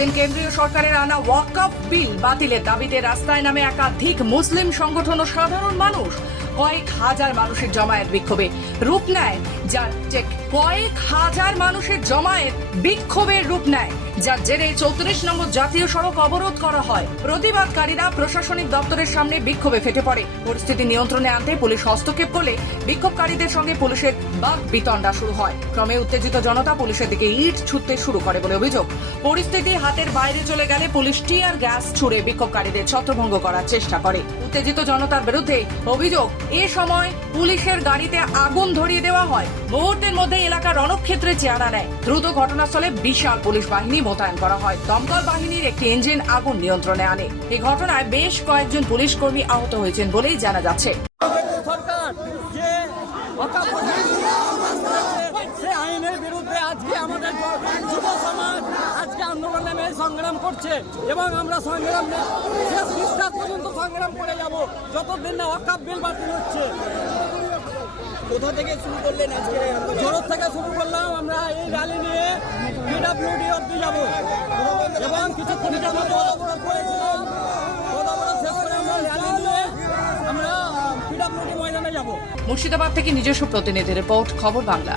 এদিন কেন্দ্রীয় সরকারের আনা ওয়াকফ বিল বাতিলের দাবিতে রাস্তায় নামে একাধিক মুসলিম সংগঠন ও সাধারণ মানুষ। কয়েক হাজার মানুষের জমায়েত বিক্ষোভে রূপ নেয়, কয়েক হাজার মানুষের জমায়েত বিক্ষোভের রূপ নেয়, যার জেরে 34 নম্বর জাতীয় সড়ক অবরোধ করা হয়। প্রতিবাদকারীরা প্রশাসনিক দপ্তরের সামনে বিক্ষোভে ফেটে পড়ে। পরিস্থিতি নিয়ন্ত্রণে আনতে পুলিশ হস্তক্ষেপ করলে বিক্ষোভকারীদের সঙ্গে পুলিশের বাক বিতণ্ডা শুরু হয়। ক্রমে উত্তেজিত জনতা পুলিশের দিকে ইট ছুঁড়তে শুরু করে বলে অভিযোগ। পরিস্থিতি হাতের বাইরে চলে গেলে পুলিশ টিয়ার গ্যাস ছুড়ে বিক্ষোভকারীদের ছত্রভঙ্গ করার চেষ্টা করে। উত্তেজিত জনতার বিরুদ্ধে অভিযোগ, এ সময় পুলিশের গাড়িতে আগুন ধরিয়ে দেওয়া হয়। মুহূর্তের মধ্যে এলাকা রণক্ষেত্রে চেহারা নেয়। দ্রুত ঘটনাস্থলে বিশাল পুলিশ বাহিনী মোতায়েন করা হয়। দমকল বাহিনীর একটি ইঞ্জিন আগুন নিয়ন্ত্রণে আনে। এই ঘটনায় বেশ কয়েকজন পুলিশ কর্মী আহত হয়েছেন বলেই জানা যাচ্ছে। সরকার যে সে আইনের বিরুদ্ধে আজকে আমাদের যুব সমাজ আজকে আন্দোলন নেমে সংগ্রাম করছে এবং আমরা সংগ্রাম শেষ নিঃশ্বাস পর্যন্ত সংগ্রাম করে যাব যতদিন না ওয়াকফ বিল বাতিল হচ্ছে। কোথা থেকে শুরু করলেন আজকে? জোরত থেকে শুরু করলাম। আমরা এই র্যালি নিয়ে পিডব্লিউডি অব্দি যাব এবং কিছুক্ষণের জন্য শেষ করে আমরা র্যালি নিয়ে আমরা পিডব্লিউডি ময়দানে যাব। মুর্শিদাবাদ থেকে নিজস্ব প্রতিনিধি রিপোর্ট, খবর বাংলা।